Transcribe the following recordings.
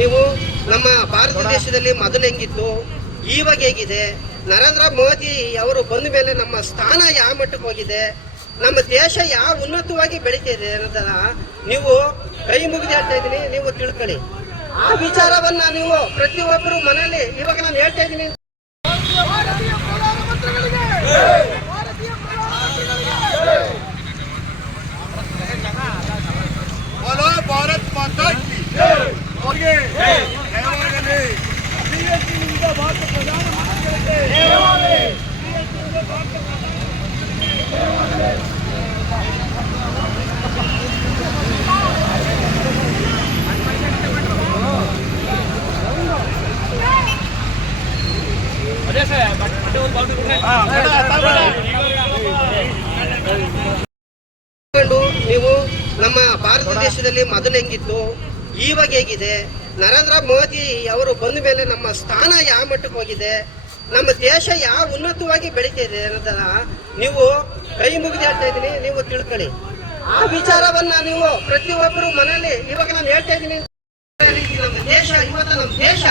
ನೀವು ನಮ್ಮ ಭಾರತ ದೇಶದಲ್ಲಿ ಮೊದಲು ಹೆಂಗಿತ್ತು ಇವಾಗ ಹೇಗಿದೆ, ನರೇಂದ್ರ ಮೋದಿ ಅವರು ಬಂದ ಮೇಲೆ ನಮ್ಮ ಸ್ಥಾನ ಯಾವ ಮಟ್ಟಕ್ಕೆ ಹೋಗಿದೆ, ನಮ್ಮ ದೇಶ ಯಾವ ಉನ್ನತವಾಗಿ ಬೆಳೀತಿದೆ ಅನ್ನೋದನ್ನ ನೀವು ಕೈ ಮುಗಿದು ಹೇಳ್ತಾ ಇದ್ದೀನಿ, ನೀವು ತಿಳ್ಕೊಳ್ಳಿ. ಆ ವಿಚಾರವನ್ನ ನೀವು ಪ್ರತಿಯೊಬ್ಬರು ಮನೆಯಲ್ಲಿ ಇವಾಗ ನಾನು ಹೇಳ್ತಾ ಇದ್ದೀನಿ. ನೀವು ನಮ್ಮ ಭಾರತ ದೇಶದಲ್ಲಿ ಮೊದಲು ಹೆಂಗಿತ್ತು ಇವಾಗ ಹೇಗಿದೆ, ನರೇಂದ್ರ ಮೋದಿ ಅವರು ಬಂದ ಮೇಲೆ ನಮ್ಮ ಸ್ಥಾನ ಯಾವ ಮಟ್ಟಕ್ಕೆ ಹೋಗಿದೆ, ನಮ್ಮ ದೇಶ ಯಾವ ಉನ್ನತವಾಗಿ ಬೆಳೀತಿದೆ ಅನ್ನೋದನ್ನ ನೀವು ಕೈ ಮುಗಿದು ಹೇಳ್ತಾ ಇದ್ದೀನಿ, ನೀವು ತಿಳ್ಕೊಳ್ಳಿ. ಆ ವಿಚಾರವನ್ನ ನೀವು ಪ್ರತಿಯೊಬ್ಬರು ಮನೆಯಲ್ಲಿ, ಇವಾಗ ನಾನು ಹೇಳ್ತಾ ಇದ್ದೀನಿ ನಮ್ಮ ದೇಶ, ಇವತ್ತು ನಮ್ಮ ದೇಶ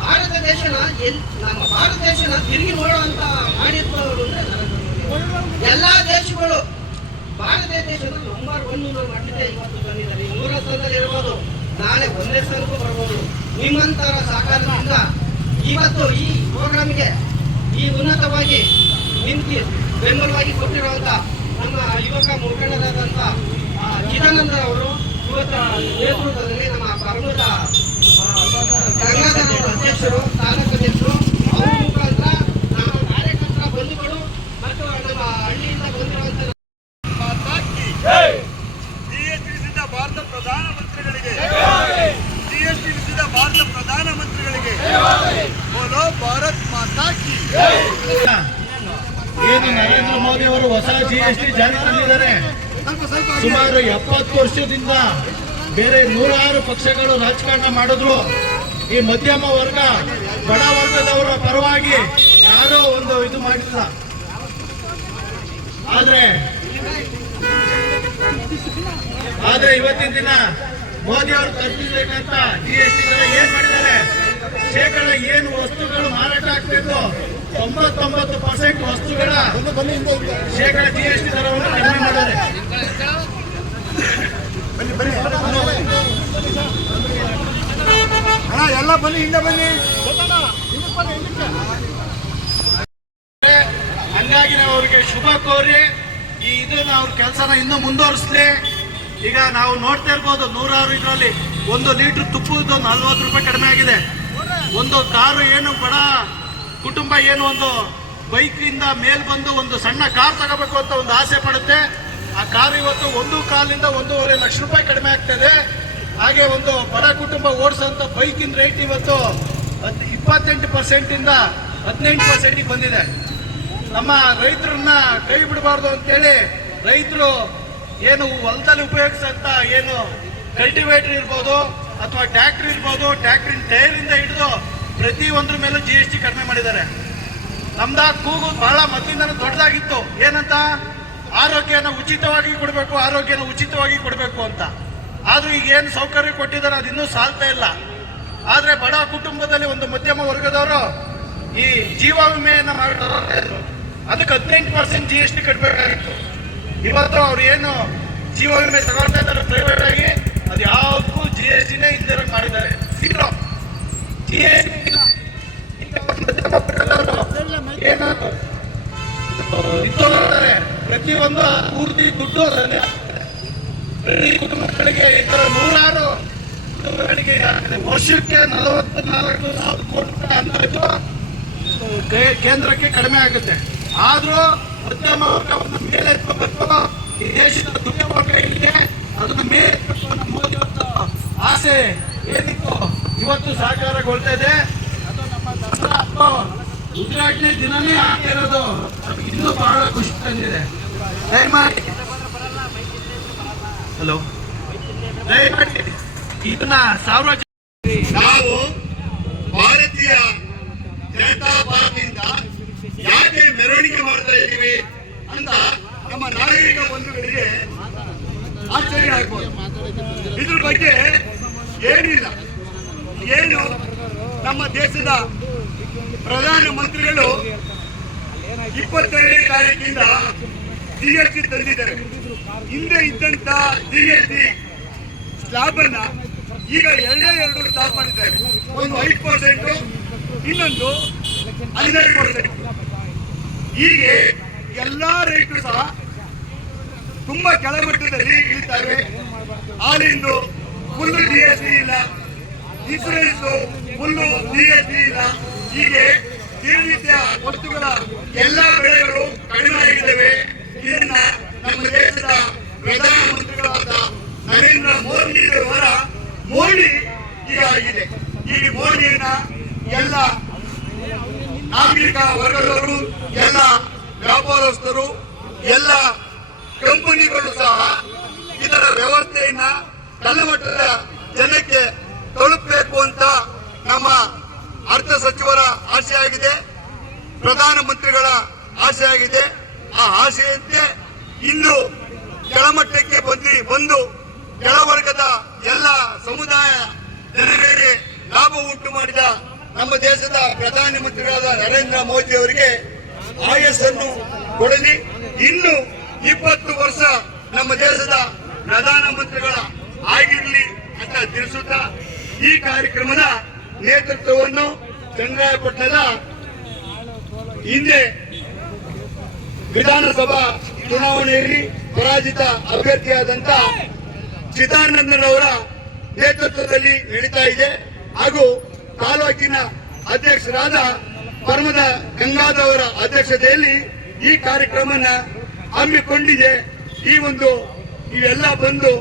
ಭಾರತ ದೇಶನ ಎಲ್ ನಮ್ಮ ಭಾರತ ದೇಶನ ತಿರುಗಿ ನೋಡುವಂತ ಮಾಡಿದವರು ಅಂದ್ರೆ ಎಲ್ಲಾ ದೇಶಗಳು ಭಾರತ ದೇಶದ ನಂಬರ್ ಒನ್ ಮಟ್ಟಿಗೆ ಇವತ್ತು ಬಂದಿದ್ದಾರೆ. ನೂರ ಸ್ಥಾನದಲ್ಲಿ ಇರ್ಬೋದು, ನಾಳೆ ಒಂದೇ ಸ್ಥಾನಕ್ಕೂ ಬರ್ಬೋದು. ನಿಮ್ಮಂತರ ಸಹಕಾರದಿಂದ ಇವತ್ತು ಈ ಪ್ರೋಗ್ರಾಮ್ಗೆ ಈ ಉನ್ನತವಾಗಿ ನಿಂತು ಬೆಂಬಲವಾಗಿ ಕೊಟ್ಟಿರುವಂತ ನಮ್ಮ ಯುವಕ ಮುಖಂಡರಾದಂತ ಚಿದಾನಂದ ಅವರು ಇವತ್ತು ನೇತೃತ್ವದಲ್ಲಿ ನಮ್ಮ ಪರಮದ ಗಂಗಾಧರ ಅಧ್ಯಕ್ಷರು ತಾಲೂಕು ಅಧ್ಯಕ್ಷರು ಅವ್ರ ಮುಖಾಂತರ ನಮ್ಮ ಕಾರ್ಯಕರ್ತರ ಬಂಧುಗಳು ಮತ್ತು ನಮ್ಮ ಹಳ್ಳಿಯಿಂದ ಬಂದಿರುವಂತ ಮಾತಾ ಕಿ ಜಿಎಸ್ಟಿ ವಿಸಿದ ಭಾರತ ಪ್ರಧಾನಮಂತ್ರಿಗಳಿಗೆ ಜಿಎಸ್ಟಿ ವಿಧಿಸಿದ ಭಾರತ! ಪ್ರಧಾನಮಂತ್ರಿಗಳಿಗೆ ಬೋಲೋ ಭಾರತ್ ಮಾತಾ ಕಿ ಏನು ನರೇಂದ್ರ ಮೋದಿ ಅವರು ಹೊಸ ಜಿ ಎಸ್ ಟಿ ಜಾರಿ ತಂದಿದ್ದಾರೆ ಸುಮಾರು ಎಪ್ಪತ್ತು ವರ್ಷದಿಂದ ಬೇರೆ ನೂರಾರು ಪಕ್ಷಗಳು ರಾಜಕಾರಣ ಮಾಡಿದ್ರು. ಈ ಮಧ್ಯಮ ವರ್ಗ ಬಡ ವರ್ಗದವರ ಪರವಾಗಿ ಯಾರೋ ಒಂದು ಇದು ಮಾಡಿಲ್ಲ. ಆದ್ರೆ ಆದ್ರೆ ಇವತ್ತಿನ ದಿನ ಮೋದಿ ಅವರು ಕಲ್ಪಿಸಬೇಕಂತ ಜಿ ಎಸ್ ಟಿ ಏನ್ ಮಾಡಿದ್ದಾರೆ? ಶೇಕಡ ಏನು ವಸ್ತುಗಳು ಮಾರಾಟ ಆಗ್ತಿತ್ತು ತೊಂಬತ್ತೊಂಬತ್ತು ಪರ್ಸೆಂಟ್ ವಸ್ತುಗಳ ಶೇಕಡ ಜಿ ಎಸ್ ಟಿ ದರವನ್ನು ಕಡಿಮೆ ಮಾಡಿದ್ದಾರೆ. ಅಣ್ಣ ಎಲ್ಲ ಬನ್ನಿ ಹಿಂದೆ ಬನ್ನಿ. ಹಂಗಾಗಿ ನಾವು ಅವರಿಗೆ ಶುಭ ಕೋರಿ ಇದನ್ನ ಅವ್ರ ಕೆಲಸನ ಇನ್ನೂ ಮುಂದುವರಿಸಲಿ. ಈಗ ನಾವು ನೋಡ್ತಾ ಇರ್ಬೋದು ನೂರಾರು ಇದರಲ್ಲಿ ಒಂದು ಲೀಟರ್ ತುಪ್ಪದ ನಲ್ವತ್ತು ರೂಪಾಯಿ ಕಡಿಮೆ ಆಗಿದೆ. ಒಂದು ಕಾರು ಏನು ಬಡ ಕುಟುಂಬ ಏನು ಒಂದು ಬೈಕಿಂದ ಮೇಲ್ ಬಂದು ಒಂದು ಸಣ್ಣ ಕಾರ್ ತಗೋಬೇಕು ಅಂತ ಒಂದು ಆಸೆ ಪಡುತ್ತೆ. ಆ ಕಾರ್ ಇವತ್ತು ಒಂದು ಕಾಲಿಂದ ಒಂದೂವರೆ ಲಕ್ಷ ರೂಪಾಯಿ ಕಡಿಮೆ ಆಗ್ತದೆ ಹಾಗೆ ಒಂದು ಬಡ ಕುಟುಂಬ ಓಡಿಸೋಂಥ ಬೈಕಿನ ರೇಟ್ ಇವತ್ತು ಇಪ್ಪತ್ತೆಂಟು ಪರ್ಸೆಂಟಿಂದ ಹದಿನೆಂಟು ಪರ್ಸೆಂಟಿಗೆ ಬಂದಿದೆ. ನಮ್ಮ ರೈತರನ್ನ ಕೈ ಬಿಡಬಾರ್ದು ಅಂತೇಳಿ ರೈತರು ಏನು ಹೊಲದಲ್ಲಿ ಉಪಯೋಗಿಸಂತ ಏನು ಕಲ್ಟಿವೇಟರ್ ಇರ್ಬೋದು ಅಥವಾ ಟ್ಯಾಕ್ಟರ್ ಇರ್ಬೋದು ಟ್ಯಾಕ್ಟ್ರಿನ ಟೈರ್ ಇಂದ ಹಿಡಿದು ಪ್ರತಿ ಒಂದ್ರ ಮೇಲೂ ಜಿ ಎಸ್ ಟಿ ಕಡಿಮೆ ಮಾಡಿದ್ದಾರೆ. ನಮ್ದ ಕೂಗು ಬಹಳ ಮೊದಲಿಂದ ದೊಡ್ಡದಾಗಿತ್ತು. ಏನಂತ? ಆರೋಗ್ಯನ ಉಚಿತವಾಗಿ ಕೊಡಬೇಕು, ಆರೋಗ್ಯನ ಉಚಿತವಾಗಿ ಕೊಡಬೇಕು ಅಂತ. ಆದ್ರೂ ಈಗ ಏನು ಸೌಕರ್ಯ ಕೊಟ್ಟಿದ್ದಾರೆ ಅದು ಇನ್ನೂ ಸಾಲ್ತಾ ಇಲ್ಲ. ಆದ್ರೆ ಬಡ ಕುಟುಂಬದಲ್ಲಿ ಒಂದು ಮಧ್ಯಮ ವರ್ಗದವರು ಈ ಜೀವ ವಿಮೆಯನ್ನ ಮಾಡ್ತಾರೆ. ಅದಕ್ಕೆ ಹದಿನೆಂಟು ಪರ್ಸೆಂಟ್ ಜಿ ಎಸ್ ಟಿ ಕಟ್ಟಬೇಕಾಗಿತ್ತು ಇವತ್ತು ಅವ್ರು ಏನು ಜೀವ ವಿಮೆ ತಗೊಳ್ತಾ ಇದ್ದಾರೆ ಪ್ರೈವೇಟ್ ಆಗಿ, ಅದು ಯಾವುದಕ್ಕೂ ಜಿ ಎಸ್ ಟಿನೇ ಇಲ್ದಿರಂಗ್ ಮಾಡಿದ್ದಾರೆ. ಜೀರೋ ಜಿ ಎಸ್ ಟಿ ಇಲ್ಲ. ಏನು ಇದ್ದಾರೆ ಪ್ರತಿಯೊಂದು ಪೂರ್ತಿ ದುಡ್ಡು ಅದನ್ನೇ. ಪ್ರತಿ ಕುಟುಂಬಗಳಿಗೆ ಈ ಥರ ನೂರಾರು ಕುಟುಂಬಗಳಿಗೆ ವರ್ಷಕ್ಕೆ ನಲವತ್ತು ನಾಲ್ಕು ಸಾವಿರ ಕೋಟಿ ರೂಪಾಯಿ ಅಂದಾಜು. ಕೇಂದ್ರಕ್ಕೆ ಕಡಿಮೆ ಆಗುತ್ತೆ. ಆದ್ರೂ ಉದ್ಯಮ ವರ್ಗವನ್ನು ಮೇಲೆತ್ತಬೇಕು ಈ ದೇಶದ ದುಡ್ಡ ವರ್ಗ ಏನಿದೆ ಅದನ್ನ ಮೇಲೆತ್ತಬೇಕು ನಮ್ಮ ಮೋದಿ ಅವರ ಆಸೆ ಏನಿತ್ತು ಇವತ್ತು ಸಾಕಾರಗೊಳ್ತಾ ಇದೆ. ಅದು ನಮ್ಮ ದಸರಾ ಹಬ್ಬ ಉದ್ಘಾಟನೆ ದಿನನೇ ಅದು ಇನ್ನೂ ಬಹಳ ಖುಷಿ ತಂದಿದೆ. ದಯಮಾಡಿ. ಹಲೋ. ದಯಮಾಡಿ. ಇದನ್ನ ಸಾರ್ವಜನಿಕ ಏನು ನಮ್ಮ ದೇಶದ ಪ್ರಧಾನ ಮಂತ್ರಿಗಳು ಇಪ್ಪತ್ತೆರಡನೇ ತಾರೀಕಿಂದ ಜಿ ಎಸ್ ಟಿ ತಂದಿದ್ದಾರೆ. ಹಿಂದೆ ಇದ್ದಂತ ಜಿ ಎಸ್ ಟಿ ಸ್ಲಾಬ್ ಅನ್ನ ಈಗ ಎರಡೇ ಎರಡು ಸ್ಲಾಬ್ ಮಾಡಿದ್ದಾರೆ. ಒಂದು ಐದು ಪರ್ಸೆಂಟ್ ಇನ್ನೊಂದು ಹನ್ನೆರಡು ಪರ್ಸೆಂಟ್ ಹೀಗೆ ಎಲ್ಲ ರೈತರು ಸಹ ತುಂಬಾ ಕೆಳಮಟ್ಟದಲ್ಲಿ ಇಳಿತಾರೆ. ಹಾಲಿಂದು ಫುಲ್ ಜಿ ಎಸ್ ಟಿ ಇಲ್ಲ. ಇನ್ಸೂರೆನ್ಸ್ ಹುಲ್ಲು ಜಿ ಹೀಗೆ ಈ ದಿನನಿತ್ಯ ವಸ್ತುಗಳ ಎಲ್ಲ ಬೆಳೆಗಳು ಕಡಿಮೆ ಆಗಿದ್ದಾವೆ. ಇದನ್ನ ನಮ್ಮ ದೇಶದ ಪ್ರಧಾನಮಂತ್ರಿಗಳಾದ ನರೇಂದ್ರ ಮೋದಿ ಅವರ ಮೋಡಿ ಈಗ ಆಗಿದೆ. ಈ ಮೋಡಿಯನ್ನ ಎಲ್ಲ ನಾಗರಿಕ ವರ್ಗದವರು, ಎಲ್ಲ ವ್ಯಾಪಾರಸ್ಥರು, ಎಲ್ಲ ಕಂಪನಿಗಳು ಸಹ ಇದರ ವ್ಯವಸ್ಥೆಯನ್ನ ತಳಮಟ್ಟದ ಜನಕ್ಕೆ ತಲುಪಬೇಕು ಅಂತ ನಮ್ಮ ಅರ್ಥ ಸಚಿವರ ಆಸೆಯಾಗಿದೆ ಪ್ರಧಾನಮಂತ್ರಿಗಳ ಆಸೆಯಾಗಿದೆ ಆ ಆಸೆಯಂತೆ ಇಂದು ಕೆಳಮಟ್ಟಕ್ಕೆ ಬಂದು ಬಂದು ಕೆಳವರ್ಗದ ಎಲ್ಲ ಸಮುದಾಯ ಜನರಿಗೆ ಲಾಭ ಉಂಟು ಮಾಡಿದ ನಮ್ಮ ದೇಶದ ಪ್ರಧಾನಮಂತ್ರಿಗಳಾದ ನರೇಂದ್ರ ಮೋದಿ ಅವರಿಗೆ ಆಯಸ್ಸನ್ನು ಕೊಡಲಿ. ಇನ್ನು ಇಪ್ಪತ್ತು ವರ್ಷ ನಮ್ಮ ದೇಶದ ಪ್ರಧಾನ ಮಂತ್ರಿಗಳ ಆಗಿರಲಿ ಅಂತ ತಿಳಿಸುತ್ತಾ ಈ ಕಾರ್ಯಕ್ರಮದ ನೇತೃತ್ವವನ್ನು ಚಂದ್ರಾಯಪಟ್ಟಣದ ಹಿಂದೆ ವಿಧಾನಸಭಾ ಚುನಾವಣೆಯಲ್ಲಿ ಪರಾಜಿತ ಅಭ್ಯರ್ಥಿಯಾದಂತ ಚಿದಾನಂದನವರ ನೇತೃತ್ವದಲ್ಲಿ ನಡೀತಾ ಇದೆ. ಹಾಗೂ ತಾಲೂಕಿನ ಅಧ್ಯಕ್ಷರಾದ ಪರಮದ ಗಂಗಾಧವರ ಅಧ್ಯಕ್ಷತೆಯಲ್ಲಿ ಈ ಕಾರ್ಯಕ್ರಮನ ಹಮ್ಮಿಕೊಂಡಿದೆ. ಈ ಒಂದು ಇವೆಲ್ಲ ಬಂದು